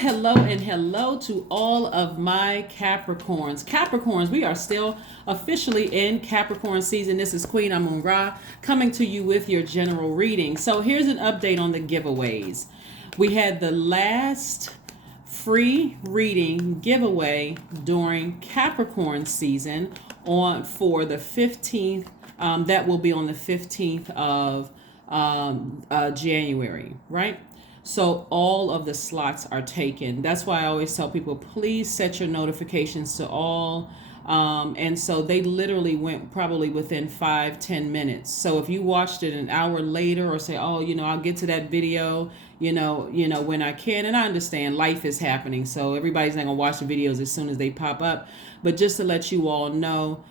hello, and hello to all of my Capricorns. Capricorns, we are still officially in Capricorn season. This is Queen Amun Ra coming to you with your general reading. So here's an update on the giveaways. We had the last free reading giveaway during Capricorn season for the 15th. That will be on the 15th of January, right? So all of the slots are taken. That's why I always tell people, please set your notifications to all. And so they literally went probably within 5-10 minutes. So if you watched it an hour later or say, oh, I'll get to that video, when I can. And I understand life is happening. So everybody's not going to watch the videos as soon as they pop up. But just to let you all know,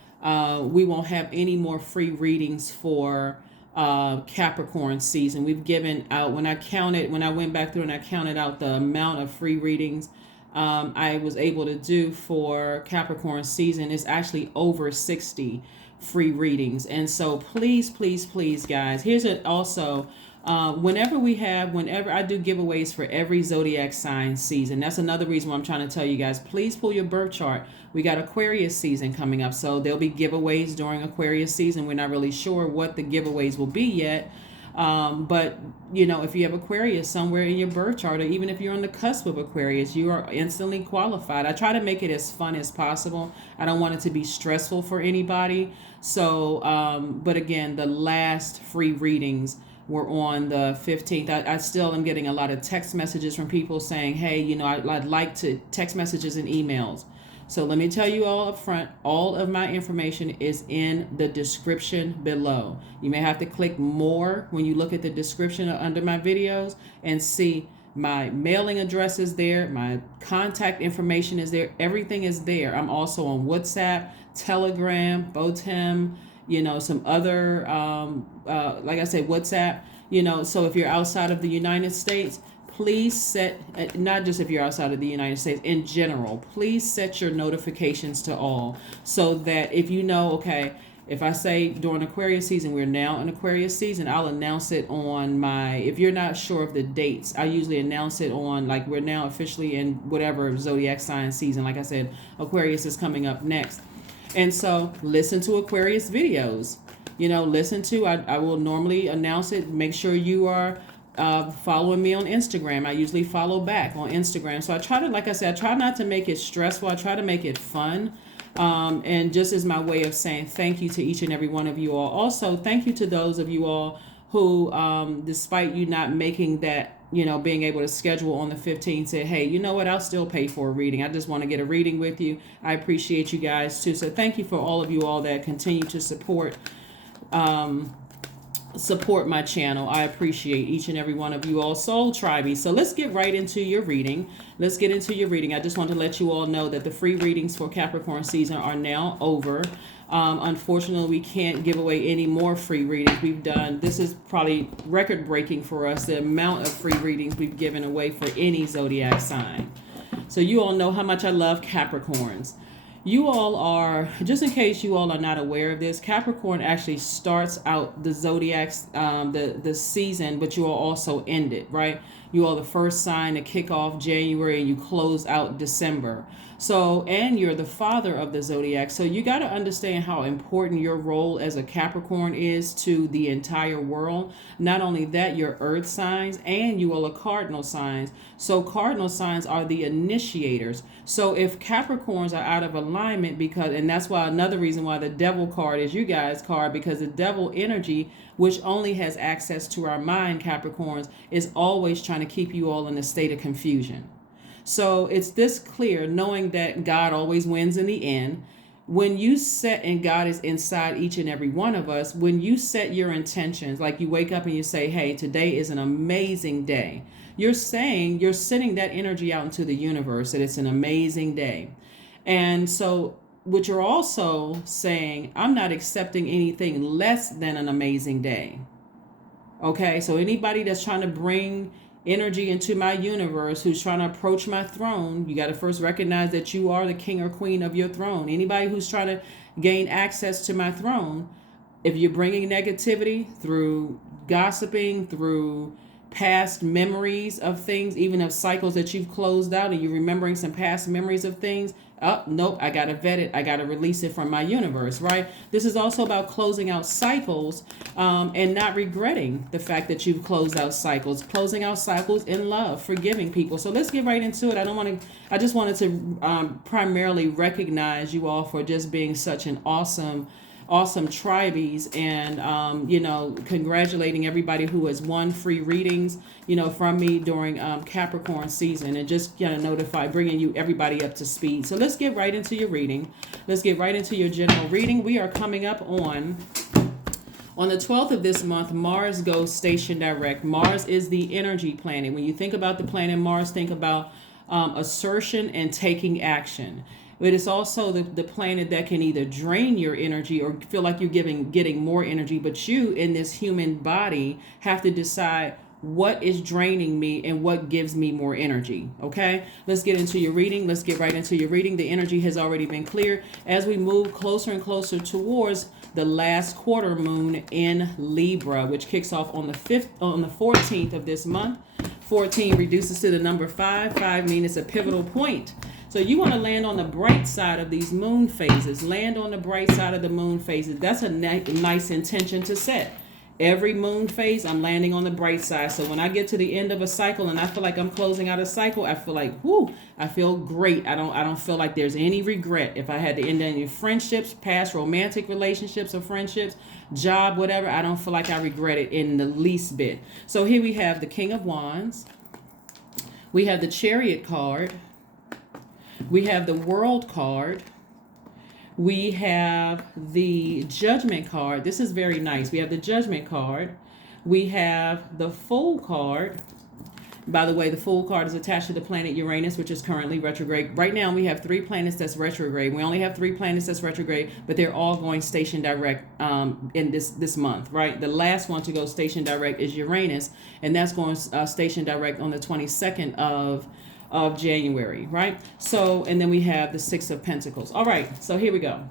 we won't have any more free readings for Capricorn season. We've given out, when I went back through and I counted out the amount of free readings I was able to do for Capricorn season, is actually over 60 free readings. And so please, please, please, guys, here's it also. Whenever I do giveaways for every zodiac sign season. That's another reason why I'm trying to tell you guys, please pull your birth chart. We got Aquarius season coming up, so there'll be giveaways during Aquarius season. We're not really sure what the giveaways will be yet. But if you have Aquarius somewhere in your birth chart, or even if you're on the cusp of Aquarius, you are instantly qualified. I try to make it as fun as possible. I don't want it to be stressful for anybody. So, but again, the last free readings were on the 15th. I still am getting a lot of text messages from people saying, hey, I'd like to, text messages and emails. So let me tell you all up front, all of my information is in the description below. You may have to click more when you look at the description under my videos and see my mailing address is there, my contact information is there, everything is there. I'm also on WhatsApp, Telegram, Botem, some other, like I said, WhatsApp, so if you're outside of the United States, please set, not just if you're outside of the United States, in general, please set your notifications to all, so that if okay, if I say during Aquarius season, we're now in Aquarius season, I'll announce it on if you're not sure of the dates, I usually announce it on, like, we're now officially in whatever zodiac sign season. Like I said, Aquarius is coming up next. And so listen to Aquarius videos, I will normally announce it. Make sure you are following me on Instagram. I usually follow back on Instagram. So I try to, like I said, I try not to make it stressful. I try to make it fun. And just as my way of saying thank you to each and every one of you all. Also, thank you to those of you all who, despite you not making that, being able to schedule on the 15th, said, hey, you know what, I'll still pay for a reading. I just want to get a reading with you. I appreciate you guys too. So thank you for all of you all that continue to support my channel. I appreciate each and every one of you all. Soul Tribe. So let's get right into your reading. I just want to let you all know that the free readings for Capricorn season are now over. Unfortunately, we can't give away any more free readings. This is probably record breaking for us, the amount of free readings we've given away for any zodiac sign. So you all know how much I love Capricorns. You all are, just in case you all are not aware of this, Capricorn actually starts out the zodiacs, the season, but you all also end it, right? You are the first sign to kick off January and you close out December. So, and you're the father of the zodiac. So you got to understand how important your role as a Capricorn is to the entire world. Not only that, you're earth signs and you are cardinal signs. So cardinal signs are the initiators. So if Capricorns are out of alignment, and that's why another reason why the devil card is you guys' card, because the devil energy, which only has access to our mind, Capricorns, is always trying to keep you all in a state of confusion. So it's this clear, knowing that God always wins in the end. When you set, and God is inside each and every one of us, when you set your intentions, like you wake up and you say, hey, today is an amazing day. You're sending that energy out into the universe that it's an amazing day. And so what you're also saying, I'm not accepting anything less than an amazing day. Okay, so anybody that's trying to bring energy into my universe, who's trying to approach my throne, you got to first recognize that you are the king or queen of your throne. Anybody who's trying to gain access to my throne, if you're bringing negativity through gossiping, through past memories of things, even of cycles that you've closed out, and you're remembering some past memories of things. Oh, nope, I got to vet it. I got to release it from my universe, right? This is also about closing out cycles, and not regretting the fact that you've closed out cycles, closing out cycles in love, forgiving people. So let's get right into it. I just wanted to primarily recognize you all for just being such an awesome tribees, and congratulating everybody who has won free readings from me during Capricorn season, and just notify, bringing you everybody up to speed. So let's get right into your reading. Let's get right into your general reading. We are coming up on the 12th of this month. Mars goes station direct. Mars is the energy planet. When you think about the planet Mars, think about assertion and taking action. But it's also the planet that can either drain your energy or feel like you're getting more energy. But you, in this human body, have to decide what is draining me and what gives me more energy. Okay, let's get into your reading. Let's get right into your reading. The energy has already been cleared as we move closer and closer towards the last quarter moon in Libra, which kicks off on the 14th of this month. 14 reduces to the number 5. 5 means it's a pivotal point. So you want to land on the bright side of these moon phases. Land on the bright side of the moon phases. That's a nice intention to set. Every moon phase, I'm landing on the bright side. So when I get to the end of a cycle and I feel like I'm closing out a cycle, I feel like, whoo, I feel great. I don't feel like there's any regret. If I had to end any friendships, past romantic relationships or friendships, job, whatever, I don't feel like I regret it in the least bit. So here we have the King of Wands. We have the Chariot card. We have the World card. We have the Judgment card. This is very nice. We have the Judgment card. We have the Fool card. By the way, the Fool card is attached to the planet Uranus, which is currently retrograde. Right now, we have 3 planets that's retrograde. We only have 3 planets that's retrograde, but they're all going station direct in this month, right? The last one to go station direct is Uranus, and that's going station direct on the 22nd of January, right? So, and then we have the 6 of Pentacles. All right, so here we go.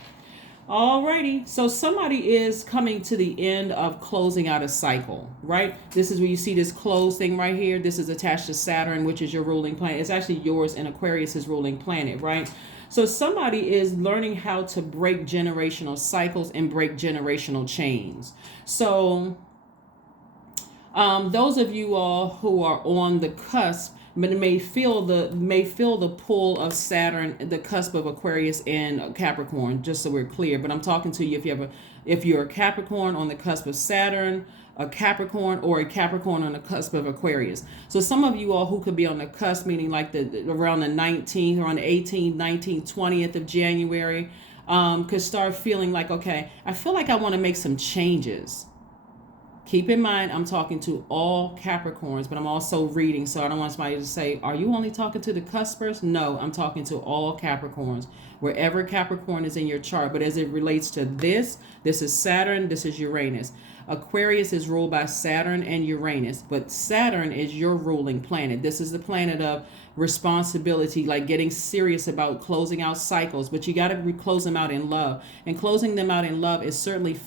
Alrighty, so somebody is coming to the end of closing out a cycle, right? This is where you see this close thing right here. This is attached to Saturn, which is your ruling planet. It's actually yours and Aquarius's ruling planet, right? So somebody is learning how to break generational cycles and break generational chains. So those of you all who are on the cusp, but it may feel the pull of Saturn, the cusp of Aquarius and Capricorn, just so we're clear. But I'm talking to you if you're a Capricorn on the cusp of Saturn, a Capricorn, or a Capricorn on the cusp of Aquarius. So some of you all who could be on the cusp, meaning like around the 19th, around the 18th, 19th, 20th of January, could start feeling like, okay, I feel like I want to make some changes. Keep in mind, I'm talking to all Capricorns, but I'm also reading, so I don't want somebody to say, are you only talking to the cuspers? No, I'm talking to all Capricorns, wherever Capricorn is in your chart. But as it relates to this is Saturn, this is Uranus. Aquarius is ruled by Saturn and Uranus, but Saturn is your ruling planet. This is the planet of responsibility, like getting serious about closing out cycles, but you got to close them out in love. And closing them out in love is certainly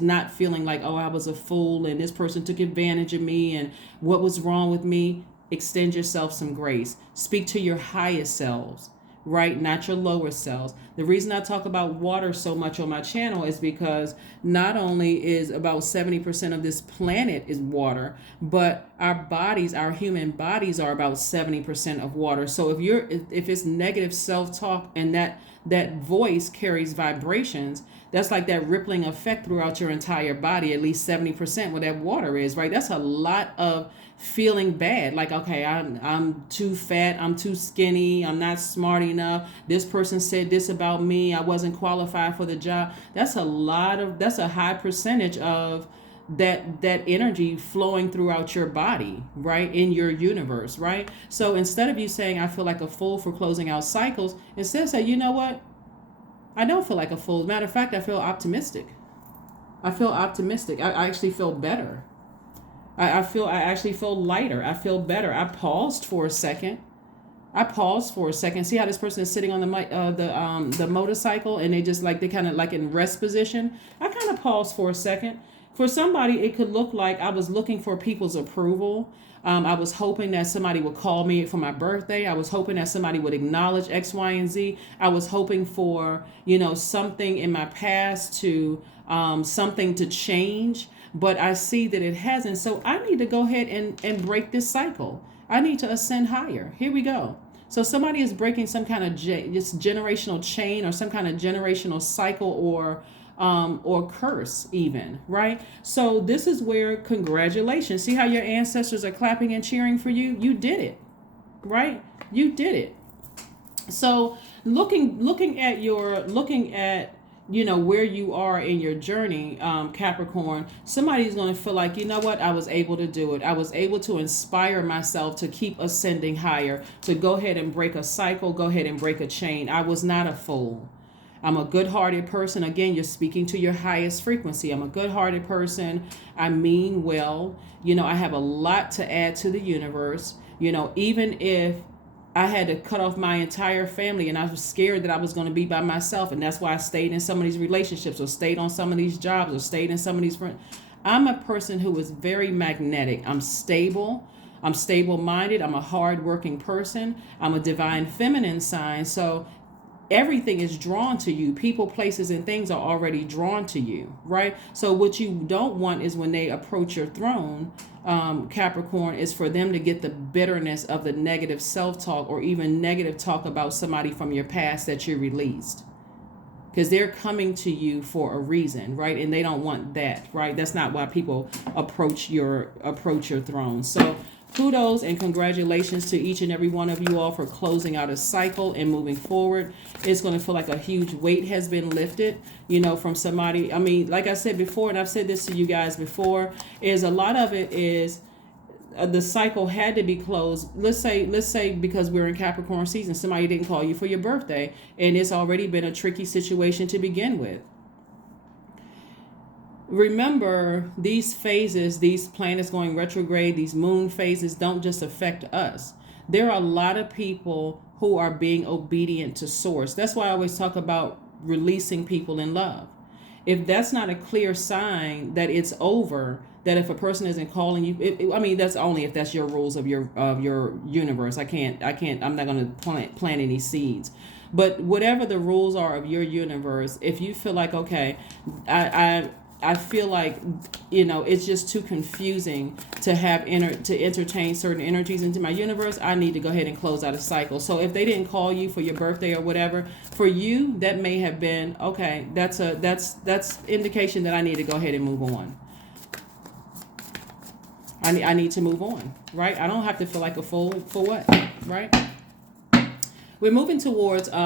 not feeling like, oh, I was a fool and this person took advantage of me and what was wrong with me. Extend yourself some grace. Speak to your highest selves, right? Not your lower selves. The reason I talk about water so much on my channel is because not only is about 70% of this planet is water, but our bodies, our human bodies, are about 70% of water. So if it's negative self-talk and that voice carries vibrations, that's like that rippling effect throughout your entire body, at least 70% where that water is, right? That's a lot of feeling bad, like, okay, I'm too fat, I'm too skinny, I'm not smart enough, this person said this about me, I wasn't qualified for the job. That's a high percentage of that energy flowing throughout your body, right, in your universe, right? So instead of you saying, I feel like a fool for closing out cycles, instead say, you know what, I don't feel like a fool. As a matter of fact, I feel optimistic. I actually feel better. I actually feel lighter. I feel better. I paused for a second. See how this person is sitting on the motorcycle and they kind of like in rest position. I kind of paused for a second For somebody, it could look like I was looking for people's approval. I was hoping that somebody would call me for my birthday. I was hoping that somebody would acknowledge X, Y, and Z. I was hoping for, something in my past to, something to change. But I see that it hasn't. So I need to go ahead and break this cycle. I need to ascend higher. Here we go. So somebody is breaking some kind of just generational chain or some kind of generational cycle or curse even, right? So this is where congratulations. See how your ancestors are clapping and cheering for you? You did it, right? You did it. So looking at where you are in your journey, Capricorn, somebody's going to feel like, you know what, I was able to do it. I was able to inspire myself to keep ascending higher, to go ahead and break a cycle, go ahead and break a chain. I was not a fool. I'm a good-hearted person. Again, you're speaking to your highest frequency. I'm a good-hearted person. I mean well. I have a lot to add to the universe. Even if I had to cut off my entire family and I was scared that I was going to be by myself, and that's why I stayed in some of these relationships or stayed on some of these jobs or stayed in some of these friends. I'm a person who is very magnetic. I'm stable. I'm stable-minded. I'm a hard-working person. I'm a divine feminine sign. So everything is drawn to you. People, places, and things are already drawn to you, right? So what you don't want is when they approach your throne, Capricorn, is for them to get the bitterness of the negative self-talk or even negative talk about somebody from your past that you released. Because they're coming to you for a reason, right? And they don't want that, right? That's not why people approach your throne. So kudos and congratulations to each and every one of you all for closing out a cycle and moving forward. It's going to feel like a huge weight has been lifted, from somebody. I mean, like I said before, and I've said this to you guys before, is a lot of it is the cycle had to be closed. Let's say because we're in Capricorn season, somebody didn't call you for your birthday, and it's already been a tricky situation to begin with. Remember, these phases, these planets going retrograde, these moon phases don't just affect us. There are a lot of people who are being obedient to source. That's why I always talk about releasing people in love. If that's not a clear sign that it's over, that if a person isn't calling you, that's only if that's your rules of your universe. I'm not going to plant any seeds. But whatever the rules are of your universe, if you feel like, okay, I feel like, it's just too confusing to have to entertain certain energies into my universe, I need to go ahead and close out a cycle. So if they didn't call you for your birthday or whatever, for you, that may have been, okay, that's indication that I need to go ahead and move on. I need to move on, right? I don't have to feel like a fool for what, right? We're moving towards the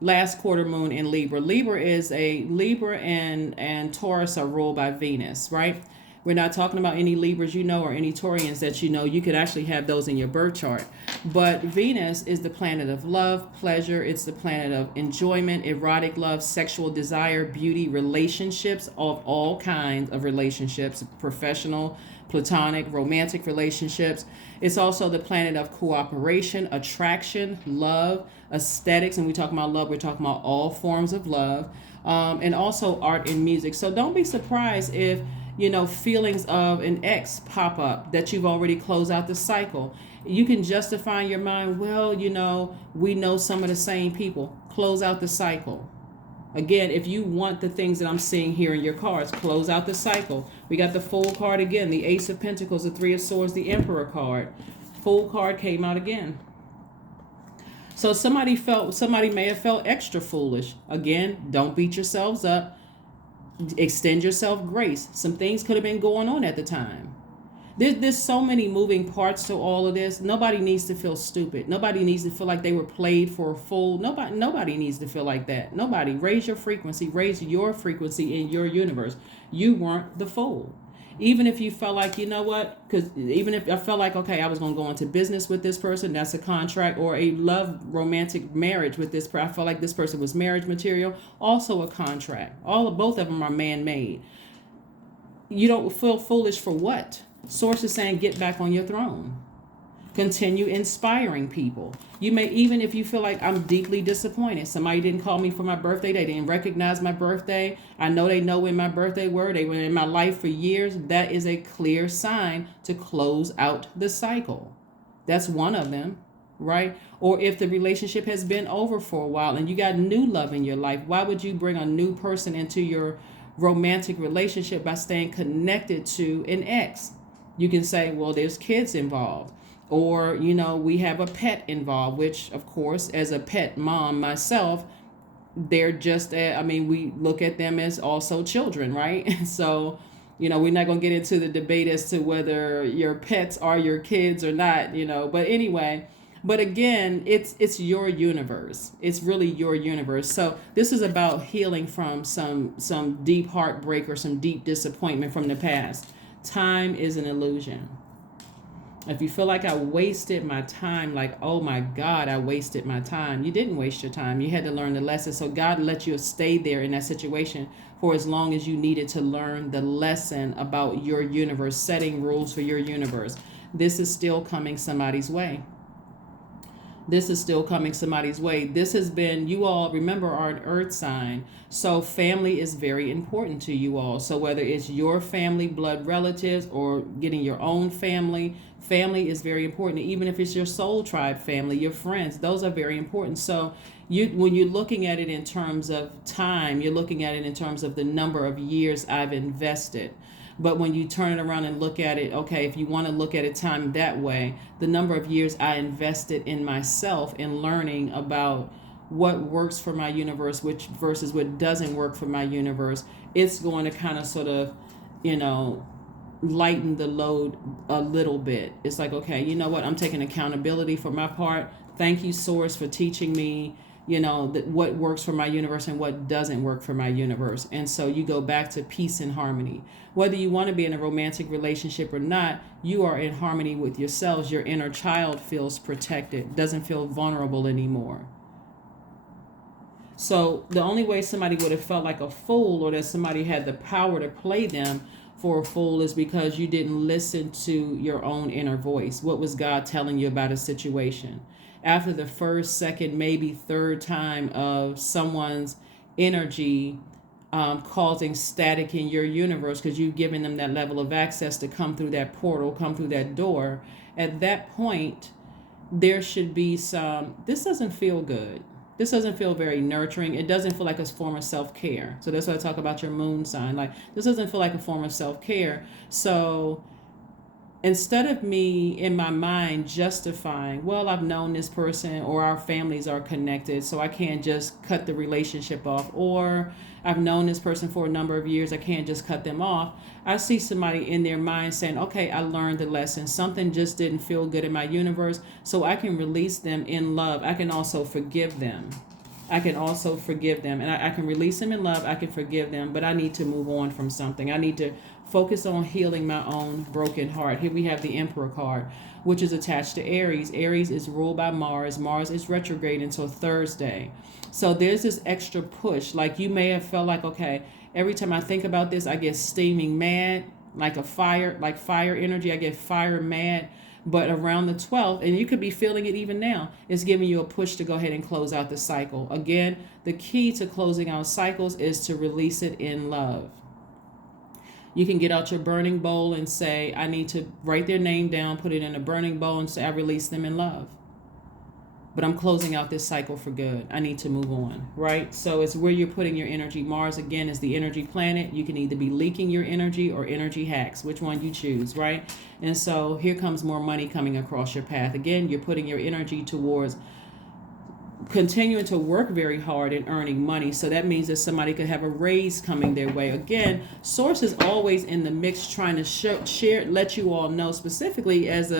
last quarter moon in Libra. Libra and Taurus are ruled by Venus, right? We're not talking about any Libras or any Taurians that you could actually have those in your birth chart. But Venus is the planet of love, pleasure. It's the planet of enjoyment, erotic love, sexual desire, beauty, relationships of all kinds of relationships, professional, platonic, romantic relationships. It's also the planet of cooperation, attraction, love, aesthetics. And we talk about love, we're talking about all forms of love, and also art and music. So don't be surprised if feelings of an ex pop up that you've already closed out the cycle. You can justify in your mind, well, we know some of the same people. Close out the cycle. Again, if you want the things that I'm seeing here in your cards, close out the cycle. We got the Fool card again, the Ace of Pentacles, the Three of Swords, the Emperor card. Fool card came out again. So somebody may have felt extra foolish. Again, don't beat yourselves up. Extend yourself grace. Some things could have been going on at the time. There's so many moving parts to all of this. Nobody needs to feel stupid. Nobody needs to feel like they were played for a fool. Nobody needs to feel like that. Nobody. Raise your frequency in your universe. You weren't the fool. Even if you felt like, because even if I felt like, okay, I was going to go into business with this person, that's a contract, or a love romantic marriage with this person. I felt like this person was marriage material, also a contract. Both of them are man-made. You don't feel foolish for what? Source is saying, get back on your throne. Continue inspiring people. You may, even if you feel like I'm deeply disappointed, somebody didn't call me for my birthday, they didn't recognize my birthday, I know they know when my birthday were, they were in my life for years, that is a clear sign to close out the cycle. That's one of them, right? Or if the relationship has been over for a while and you got new love in your life, why would you bring a new person into your romantic relationship by staying connected to an ex? You can say, well, there's kids involved. Or, we have a pet involved, which, of course, as a pet mom myself, they're just, we look at them as also children, right? So, we're not going to get into the debate as to whether your pets are your kids or not, but anyway. But again, it's your universe. It's really your universe. So this is about healing from some deep heartbreak or some deep disappointment from the past. Time is an illusion. If you feel like I wasted my time, like, oh my God, I wasted my time. You didn't waste your time. You had to learn the lesson. So God let you stay there in that situation for as long as you needed to learn the lesson about your universe, setting rules for your universe. This is still coming somebody's way. This is still coming somebody's way. This has been, you all remember, are an earth sign. So family is very important to you all. So whether it's your family, blood relatives, or getting your own family, family is very important. Even if it's your soul tribe family, your friends, those are very important. So when you're looking at it in terms of time, you're looking at it in terms of the number of years I've invested. But when you turn it around and look at it, okay, if you want to look at it time that way, the number of years I invested in myself in learning about what works for my universe, which versus what doesn't work for my universe, it's going to kind of sort of, lighten the load a little bit. It's like, okay, you know what? I'm taking accountability for my part. Thank you, Source, for teaching me what works for my universe and what doesn't work for my universe. And so you go back to peace and harmony. Whether you want to be in a romantic relationship or not, you are in harmony with yourselves. Your inner child feels protected, doesn't feel vulnerable anymore. So the only way somebody would have felt like a fool, or that somebody had the power to play them for a fool, is because you didn't listen to your own inner voice. What was God telling you about a situation? After the first, second, maybe third time of someone's energy causing static in your universe, because you've given them that level of access to come through that portal, come through that door, at that point, there should be this doesn't feel good. This doesn't feel very nurturing. It doesn't feel like a form of self-care. So that's why I talk about your moon sign. Like, this doesn't feel like a form of self-care. So instead of me in my mind justifying, well, I've known this person, or our families are connected, so I can't just cut the relationship off, or I've known this person for a number of years, I can't just cut them off. I see somebody in their mind saying, okay, I learned the lesson. Something just didn't feel good in my universe, so I can release them in love. I can also forgive them. And I can release them in love. I can forgive them, but I need to move on from something. I need to focus on healing my own broken heart. Here we have the Emperor card, which is attached to Aries. Aries is ruled by Mars. Mars is retrograde until Thursday. So there's this extra push. Like, you may have felt like, okay, every time I think about this, I get steaming mad, like fire energy. I get fire mad. But around the 12th, and you could be feeling it even now, it's giving you a push to go ahead and close out the cycle. Again, the key to closing out cycles is to release it in love. You can get out your burning bowl and say, I need to write their name down, put it in a burning bowl, and say, I release them in love. But I'm closing out this cycle for good. I need to move on, right? So it's where you're putting your energy. Mars, again, is the energy planet. You can either be leaking your energy or energy hacks, which one you choose, right? And so here comes more money coming across your path. Again, you're putting your energy towards continuing to work very hard and earning money. So that means that somebody could have a raise coming their way. Again, Source is always in the mix, trying to share, let you all know, specifically as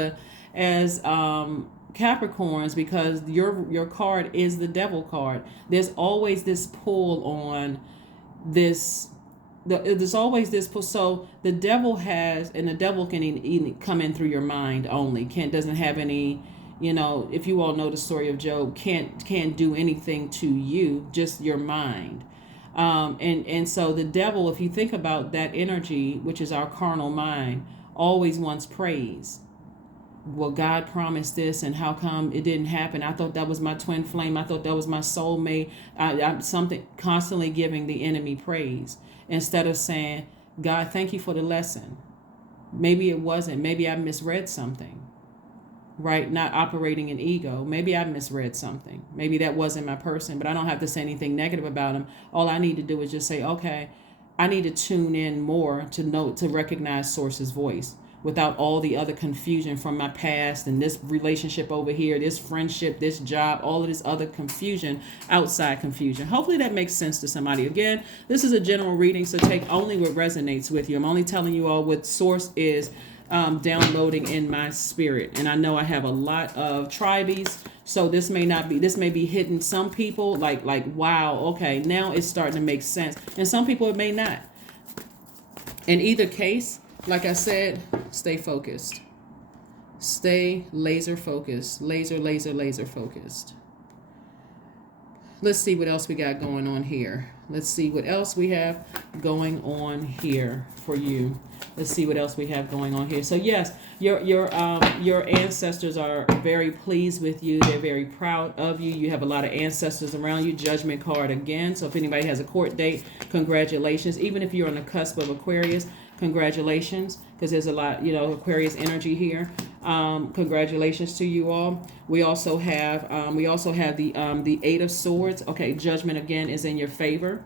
Capricorns, because your card is the Devil card. There's always this pull on this. There's always this pull. So the devil has, and the devil can even come in through your mind only. Doesn't have any. If you all know the story of Job, can't do anything to you, just your mind. And so the devil, if you think about that energy, which is our carnal mind, always wants praise. well, God promised this, and how come it didn't happen? I thought that was my twin flame. I thought that was my soulmate. I'm something, constantly giving the enemy praise instead of saying, God, thank you for the lesson. Maybe it wasn't. Maybe I misread something, right? Not operating in ego. Maybe I misread something. Maybe that wasn't my person, but I don't have to say anything negative about him. All I need to do is just say, okay, I need to tune in more to know, to recognize source's voice without all the other confusion from my past and this relationship over here, this friendship, this job, all of this other confusion, outside confusion. Hopefully that makes sense to somebody. Again, this is a general reading, so take only what resonates with you. I'm only telling you all what source is downloading in my spirit. And I know I have a lot of tribees, so this may be hitting some people like wow, okay, now it's starting to make sense. And some people it may not. In either case, like I said, stay focused. Stay laser focused. Laser focused. Let's see what else we got going on here. Let's see what else we have going on here for you. Let's see what else we have going on here. So yes, your ancestors are very pleased with you. They're very proud of you. You have a lot of ancestors around you. Judgment card again. So if anybody has a court date, congratulations. Even if you're on the cusp of Aquarius, congratulations, because there's a lot, Aquarius energy here. Congratulations to you all. We also have the Eight of Swords. Okay, Judgment again is in your favor,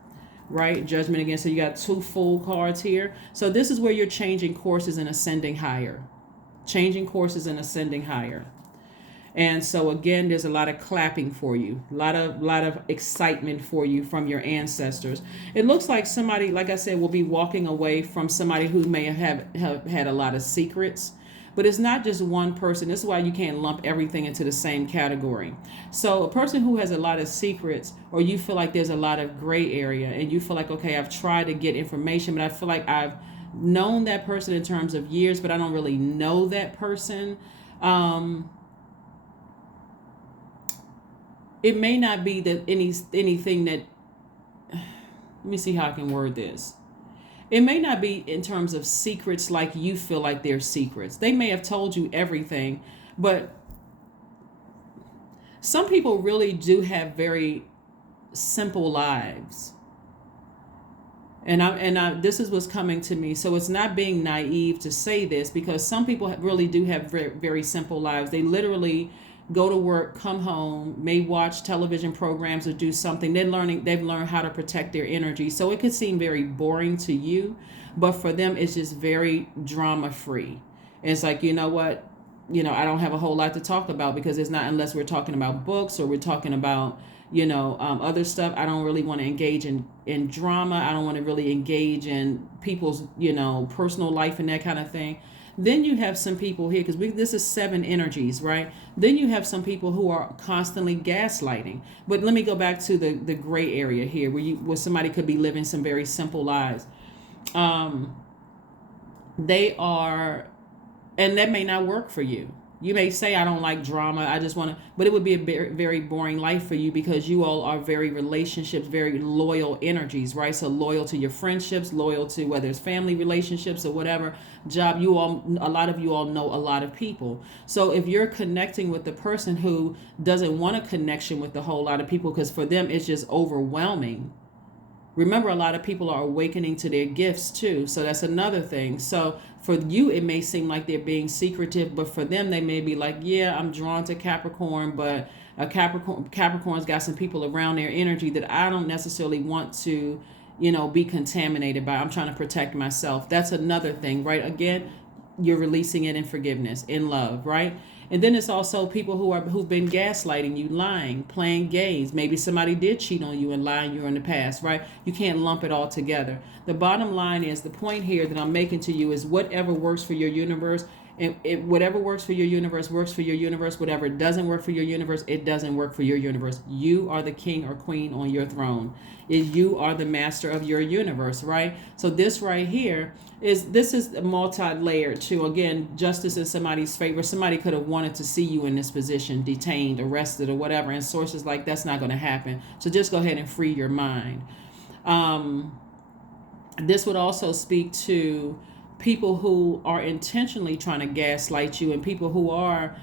right? Judgment again. So you got two full cards here. So this is where you're changing courses and ascending higher. Changing courses and ascending higher. And so again, there's a lot of clapping for you, a lot of excitement for you from your ancestors. It looks like somebody, like I said, will be walking away from somebody who may have had a lot of secrets. But it's not just one person. This is why you can't lump everything into the same category. So a person who has a lot of secrets, or you feel like there's a lot of gray area, and you feel like, okay, I've tried to get information, but I feel like I've known that person in terms of years, but I don't really know that person. It may not be that anything that, let me see how I can word this. It may not be in terms of secrets like you feel like they're secrets. They may have told you everything, but some people really do have very simple lives. And this is what's coming to me. So it's not being naive to say this, because some people really do have very, very simple lives. They literally go to work, come home, may watch television programs or do something. They've learned how to protect their energy. So it could seem very boring to you, but for them, it's just very drama free. And it's like, you know what? I don't have a whole lot to talk about, because it's not, unless we're talking about books or we're talking about, other stuff. I don't really want to engage in drama. I don't want to really engage in people's, personal life and that kind of thing. Then you have some people here, because this is 7 energies, right? Then you have some people who are constantly gaslighting. But let me go back to the gray area here, where somebody could be living some very simple lives. They are, and that may not work for you. You may say, I don't like drama. I just want to, but it would be a very, very boring life for you, because you all are very relationships, very loyal energies, right? So loyal to your friendships, loyal to whether it's family relationships or whatever job. A lot of you all know a lot of people. So if you're connecting with the person who doesn't want a connection with a whole lot of people, because for them it's just overwhelming. Remember, a lot of people are awakening to their gifts too. So that's another thing. So for you, it may seem like they're being secretive, but for them, they may be like, yeah, I'm drawn to Capricorn, but Capricorn's got some people around their energy that I don't necessarily want to, be contaminated by. I'm trying to protect myself. That's another thing, right? Again, you're releasing it in forgiveness, in love, right? And then it's also people who've been gaslighting you, lying, playing games. Maybe somebody did cheat on you and lie on you in the past, right? You can't lump it all together. The bottom line is, the point here that I'm making to you is, whatever works for your universe, and whatever works for your universe works for your universe. Whatever doesn't work for your universe, it doesn't work for your universe. You are the king or queen on your throne. You are the master of your universe, right? So this right here is multi-layered too. Again, justice in somebody's favor. Somebody could have wanted to see you in this position, detained, arrested, or whatever. And sources like, that's not going to happen. So just go ahead and free your mind. This would also speak to people who are intentionally trying to gaslight you, and people who are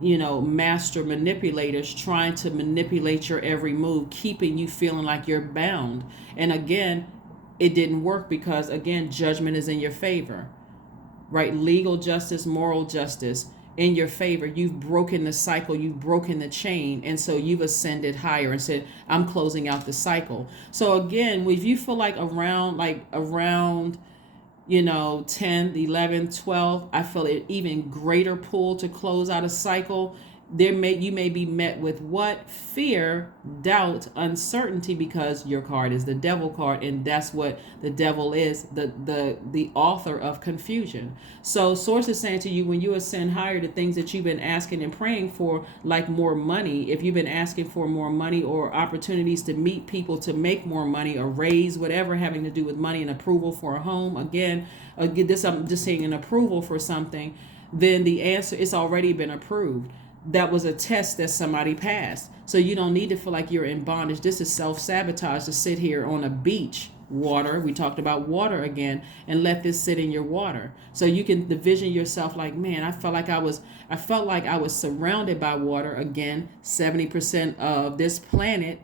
you know, master manipulators trying to manipulate your every move, keeping you feeling like you're bound. And again, it didn't work because, again, judgment is in your favor, right? Legal justice, moral justice in your favor. You've broken the cycle, you've broken the chain, and so you've ascended higher and said, I'm closing out the cycle. So again, if you feel like around you know, 10, 11, 12, I feel an even greater pull to close out a cycle. You may be met with what? Fear, doubt, uncertainty, because your card is the devil card, and that's what the devil is, the author of confusion. So source is saying to you, when you ascend higher, the things that you've been asking and praying for, like more money, if you've been asking for more money or opportunities to meet people to make more money or raise whatever having to do with money and approval for a home, again, this I'm just saying an approval for something, then the answer, it's already been approved. That was a test that somebody passed. So you don't need to feel like you're in bondage. This is self-sabotage to sit here on a beach, water. We talked about water again, and let this sit in your water. So you can envision yourself like, man, I felt like I was surrounded by water. Again, 70% of this planet,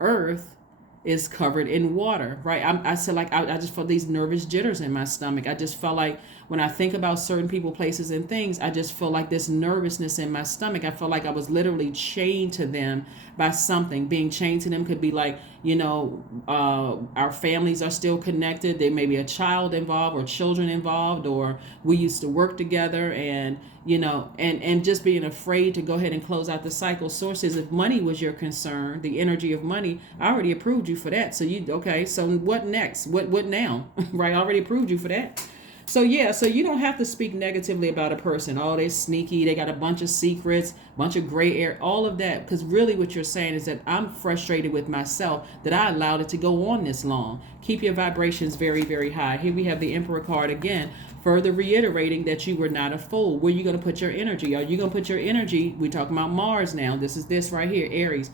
Earth, is covered in water, right? I said, like, I just felt these nervous jitters in my stomach. I just felt like when I think about certain people, places, and things, I just feel like this nervousness in my stomach. I felt like I was literally chained to them by something. Being chained to them could be like, you know, our families are still connected. There may be a child involved or children involved, or we used to work together, and you know, and just being afraid to go ahead and close out the cycle. Sources, if money was your concern, the energy of money, I already approved you for that. So okay, so what next? What now? Right? I already approved you for that. So yeah, so you don't have to speak negatively about a person. Oh, they're sneaky, they got a bunch of secrets, bunch of gray area, all of that. Because really what you're saying is that I'm frustrated with myself that I allowed it to go on this long. Keep your vibrations very, very high. Here we have the Emperor card again, further reiterating that you were not a fool. Where are you going to put your energy? Are you going to put your energy, we're talking about Mars now, this is this right here, Aries.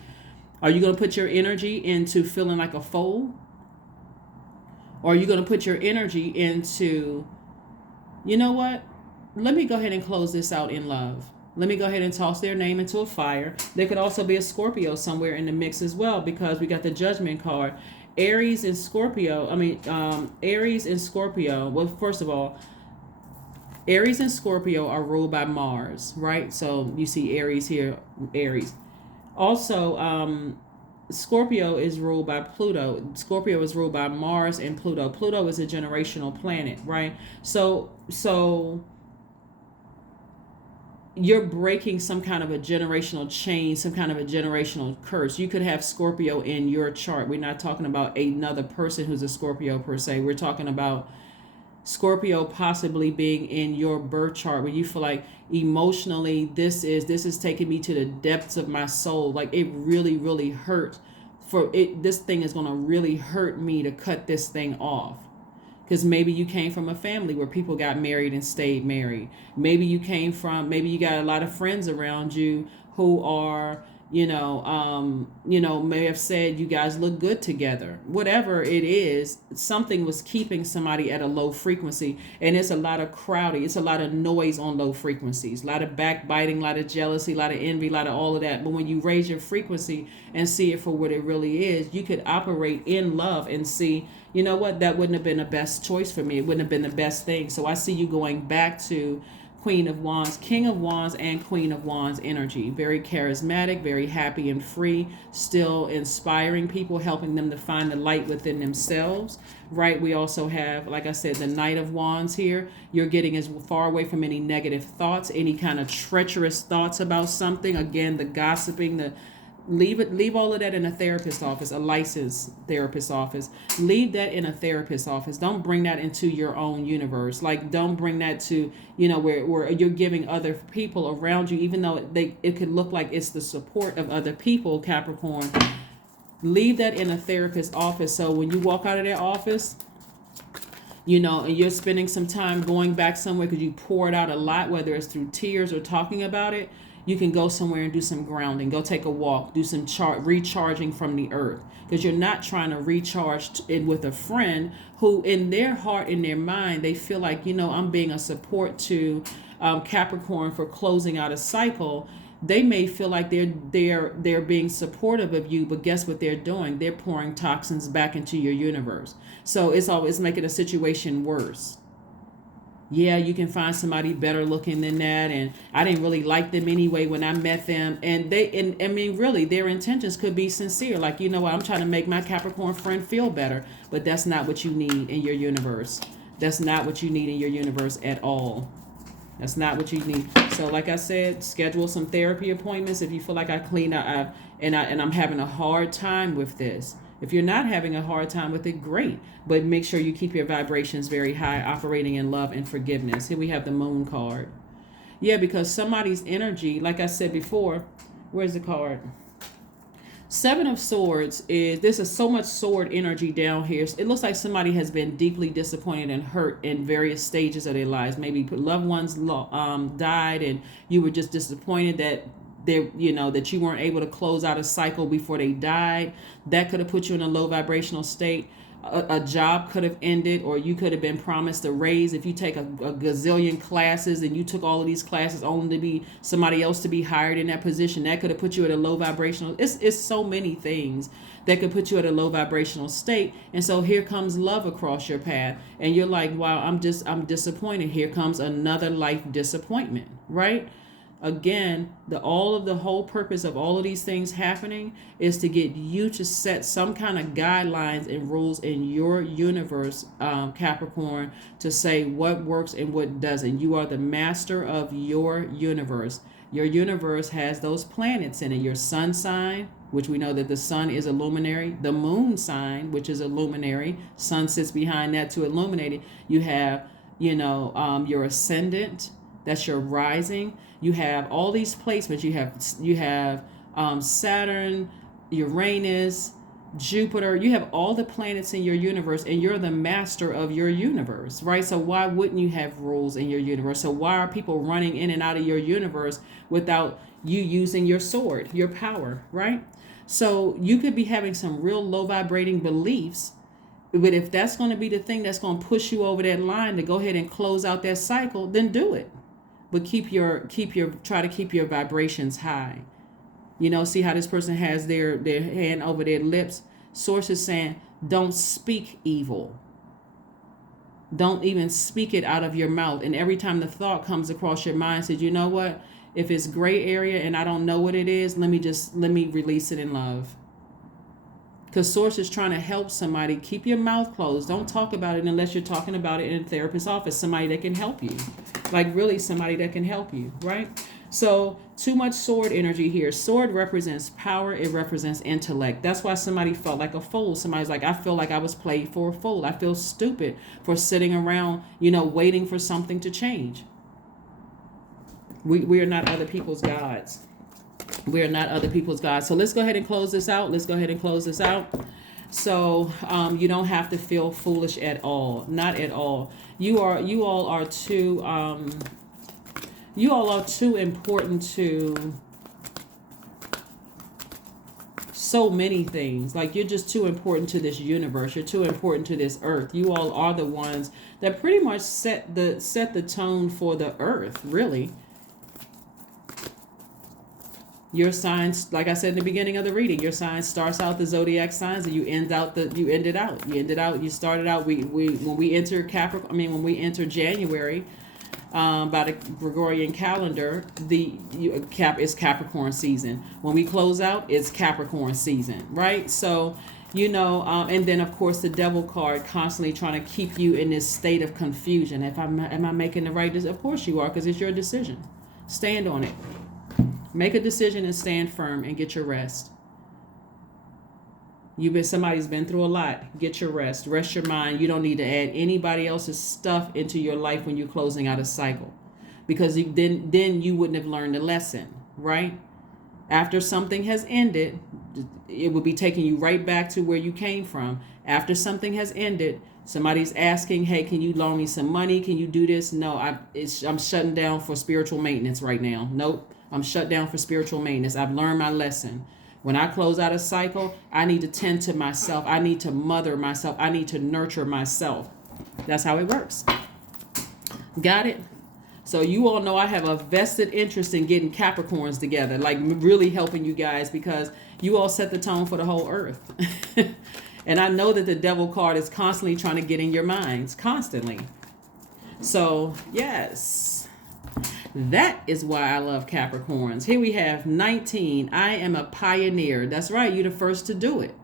Are you going to put your energy into feeling like a fool? Or are you going to put your energy into, you know what? Let me go ahead and close this out in love. Let me go ahead and toss their name into a fire. There could also be a Scorpio somewhere in the mix as well, because we got the Judgment card. Aries and Scorpio, Aries and Scorpio, well, first of all, Aries and Scorpio are ruled by Mars, right? So you see Aries here, Aries. Also, Scorpio is ruled by Pluto. Scorpio is ruled by Mars and Pluto. Pluto is a generational planet, right? So you're breaking some kind of a generational chain, some kind of a generational curse. You could have Scorpio in your chart. We're not talking about another person who's a Scorpio per se. We're talking about Scorpio possibly being in your birth chart, where you feel like emotionally this is taking me to the depths of my soul. Like it really, really hurt for it. This thing is going to really hurt me to cut this thing off. Because maybe you came from a family where people got married and stayed married. Maybe you got a lot of friends around you who are, may have said you guys look good together. Whatever it is, something was keeping somebody at a low frequency. And it's a lot of crowding. It's a lot of noise on low frequencies. A lot of backbiting, a lot of jealousy, a lot of envy, a lot of all of that. But when you raise your frequency and see it for what it really is, you could operate in love and see, you know what, that wouldn't have been the best choice for me. It wouldn't have been the best thing. So I see you going back to Queen of Wands, King of Wands, and Queen of Wands energy. Very charismatic, very happy and free, still inspiring people, helping them to find the light within themselves, right? We also have, like I said, the Knight of Wands here. You're getting as far away from any negative thoughts, any kind of treacherous thoughts about something. Again, the gossiping, leave all of that in a therapist's office, a licensed therapist's office. Leave that in a therapist's office. Don't bring that into your own universe. Like, don't bring that to, where you're giving other people around you, even though it could look like it's the support of other people, Capricorn. Leave that in a therapist's office. So when you walk out of their office, and you're spending some time going back somewhere because you poured out a lot, whether it's through tears or talking about it. You can go somewhere and do some grounding, go take a walk, do some recharging from the earth, because you're not trying to recharge it with a friend who in their heart, in their mind, they feel like, I'm being a support to Capricorn for closing out a cycle. They may feel like they're being supportive of you, but guess what they're doing? They're pouring toxins back into your universe. So it's always making a situation worse. Yeah, you can find somebody better looking than that, and I didn't really like them anyway when I met them. And I mean, really, their intentions could be sincere. Like, what, I'm trying to make my Capricorn friend feel better, but that's not what you need in your universe. That's not what you need in your universe at all. That's not what you need. So, like I said, schedule some therapy appointments if you feel like I clean up and I'm having a hard time with this. If you're not having a hard time with it, great. But make sure you keep your vibrations very high, operating in love and forgiveness. Here we have the Moon card. Yeah, because somebody's energy, like I said before, where's the card? Seven of Swords this is so much sword energy down here. It looks like somebody has been deeply disappointed and hurt in various stages of their lives. Maybe loved ones died, and you were just disappointed that that you weren't able to close out a cycle before they died. That could have put you in a low vibrational state. A job could have ended, or you could have been promised a raise. If you take a gazillion classes and you took all of these classes only to be somebody else to be hired in that position, that could have put you at a low vibrational. It's so many things that could put you at a low vibrational state. And so here comes love across your path, and you're like, wow, I'm disappointed. Here comes another life disappointment, right? Again, the whole purpose of all of these things happening is to get you to set some kind of guidelines and rules in your universe, Capricorn, to say what works and what doesn't. You are the master of your universe. Your universe has those planets in it. Your sun sign, which we know that the sun is a luminary. The moon sign, which is a luminary. Sun sits behind that to illuminate it. You have, your ascendant. That's your rising. You have all these placements. You have Saturn, Uranus, Jupiter. You have all the planets in your universe, and you're the master of your universe, right? So why wouldn't you have rules in your universe? So why are people running in and out of your universe without you using your sword, your power, right? So you could be having some real low vibrating beliefs, but if that's going to be the thing that's going to push you over that line to go ahead and close out that cycle, then do it. But try to keep your vibrations high. See how this person has their hand over their lips. Source is saying, don't speak evil. Don't even speak it out of your mouth. And every time the thought comes across your mind, says, you know what? If it's gray area and I don't know what it is, let me release it in love. Because Source is trying to help somebody. Keep your mouth closed. Don't talk about it unless you're talking about it in a therapist's office. Somebody that can help you. Like really somebody that can help you, right? So too much sword energy here. Sword represents power. It represents intellect. That's why somebody felt like a fool. Somebody's like, I feel like I was played for a fool. I feel stupid for sitting around, waiting for something to change. We are not other people's gods. We are not other people's gods. So let's go ahead and close this out. So you don't have to feel foolish at all. Not at all. You all are too important to so many things. Like you're just too important to this universe. You're too important to this earth. You all are the ones that pretty much set the tone for the earth, really. Your signs, like I said in the beginning of the reading, your sign starts out the zodiac signs, and you started out. When we enter Capricorn, when we enter January, by the Gregorian calendar, it's Capricorn season. When we close out, it's Capricorn season, right? So, and then of course the Devil card constantly trying to keep you in this state of confusion. Am I making the right decision? Of course you are, because it's your decision. Stand on it. Make a decision and stand firm and get your rest. Somebody's been through a lot. Get your rest. Rest your mind. You don't need to add anybody else's stuff into your life when you're closing out a cycle, because then you wouldn't have learned a lesson, right? After something has ended, it will be taking you right back to where you came from. After something has ended, Somebody's asking, hey, can you loan me some money? Can you do this? No, I'm shutting down for spiritual maintenance right now. Nope, I'm shut down for spiritual maintenance. I've learned my lesson. When I close out a cycle, I need to tend to myself. I need to mother myself. I need to nurture myself. That's how it works. Got it? So you all know I have a vested interest in getting Capricorns together, like really helping you guys, because you all set the tone for the whole earth. And I know that the devil card is constantly trying to get in your minds, constantly. So yes, that is why I love Capricorns. Here we have 19. I am a pioneer. That's right. You're the first to do it.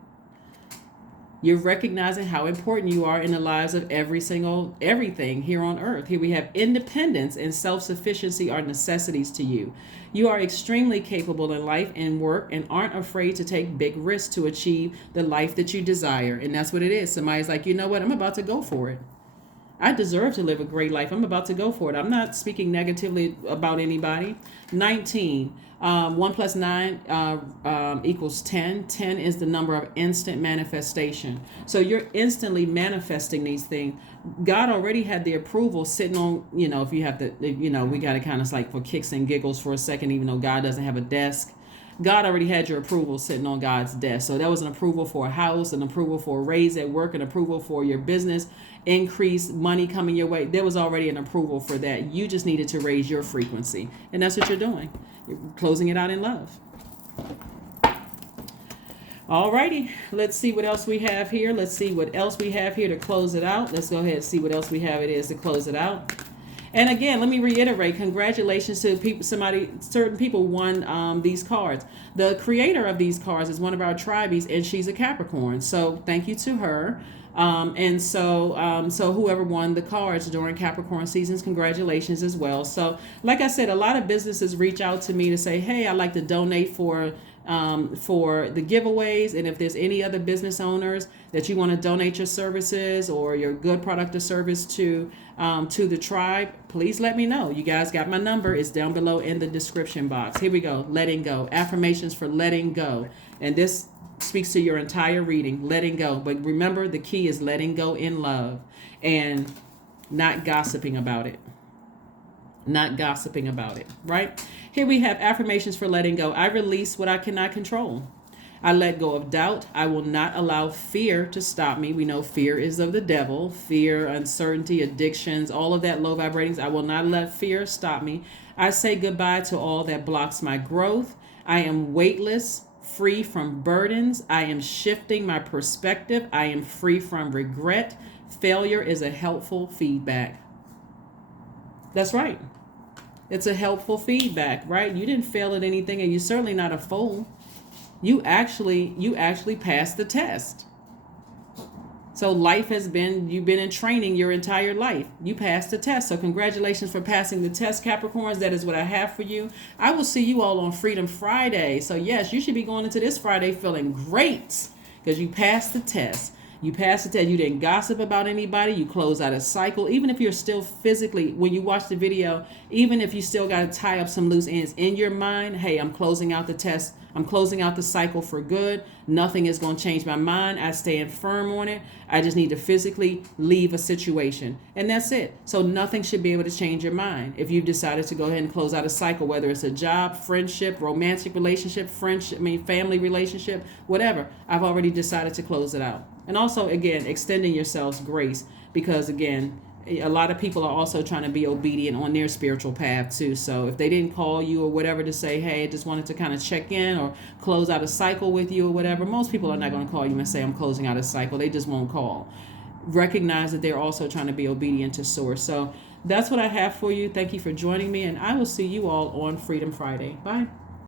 You're recognizing how important you are in the lives of everything here on earth. Here we have independence and self-sufficiency are necessities to you. You are extremely capable in life and work and aren't afraid to take big risks to achieve the life that you desire. And that's what it is. Somebody's like, you know what? I'm about to go for it. I deserve to live a great life. I'm about to go for it. I'm not speaking negatively about anybody. 19. 1 plus 9 equals 10. 10 is the number of instant manifestation. So you're instantly manifesting these things. God already had the approval sitting on, if you have to, we got to kind of like for kicks and giggles for a second, even though God doesn't have a desk. God already had your approval sitting on God's desk. So that was an approval for a house, an approval for a raise at work, an approval for your business, increase, money coming your way. There was already an approval for that. You just needed to raise your frequency. And that's what you're doing. You're closing it out in love. All righty. Let's see what else we have here. Let's see what else we have here to close it out. Let's go ahead and see what else we have it is to close it out. And again, let me reiterate, congratulations to people. Certain people won these cards. The creator of these cards is one of our tribees, and she's a Capricorn. So thank you to her. So whoever won the cards during Capricorn seasons, congratulations as well. So like I said, a lot of businesses reach out to me to say, hey, I'd like to donate for the giveaways, and if there's any other business owners that you want to donate your services or your good product or service to the tribe, please let me know. You guys got my number. It's down below in the description box. Here we go. Letting go. Affirmations for letting go. And this speaks to your entire reading. Letting go. But remember, the key is letting go in love and not gossiping about it. Not gossiping about it, right? Here we have affirmations for letting go. I release what I cannot control. I let go of doubt. I will not allow fear to stop me. We know fear is of the devil. Fear, uncertainty, addictions, all of that low vibrating. I will not let fear stop me. I say goodbye to all that blocks my growth. I am weightless, free from burdens. I am shifting my perspective. I am free from regret. Failure is a helpful feedback. That's right. It's a helpful feedback, right? You didn't fail at anything, and you're certainly not a fool. You actually passed the test. So you've been in training your entire life. You passed the test. So congratulations for passing the test, Capricorns. That is what I have for you. I will see you all on Freedom Friday. So yes, you should be going into this Friday feeling great because you passed the test. You passed the test. You didn't gossip about anybody. You closed out a cycle. Even if you're still physically, when you watch the video, even if you still got to tie up some loose ends in your mind, hey, I'm closing out the test. I'm closing out the cycle for good. Nothing is going to change my mind. I stand firm on it. I just need to physically leave a situation. And that's it. So nothing should be able to change your mind. If you've decided to go ahead and close out a cycle, whether it's a job, friendship, romantic relationship, family relationship, whatever, I've already decided to close it out. And also, again, extending yourselves grace because, again, a lot of people are also trying to be obedient on their spiritual path too. So if they didn't call you or whatever to say, hey, I just wanted to kind of check in or close out a cycle with you or whatever, most people are not going to call you and say, I'm closing out a cycle. They just won't call. Recognize that they're also trying to be obedient to Source. So that's what I have for you. Thank you for joining me, and I will see you all on Freedom Friday. Bye.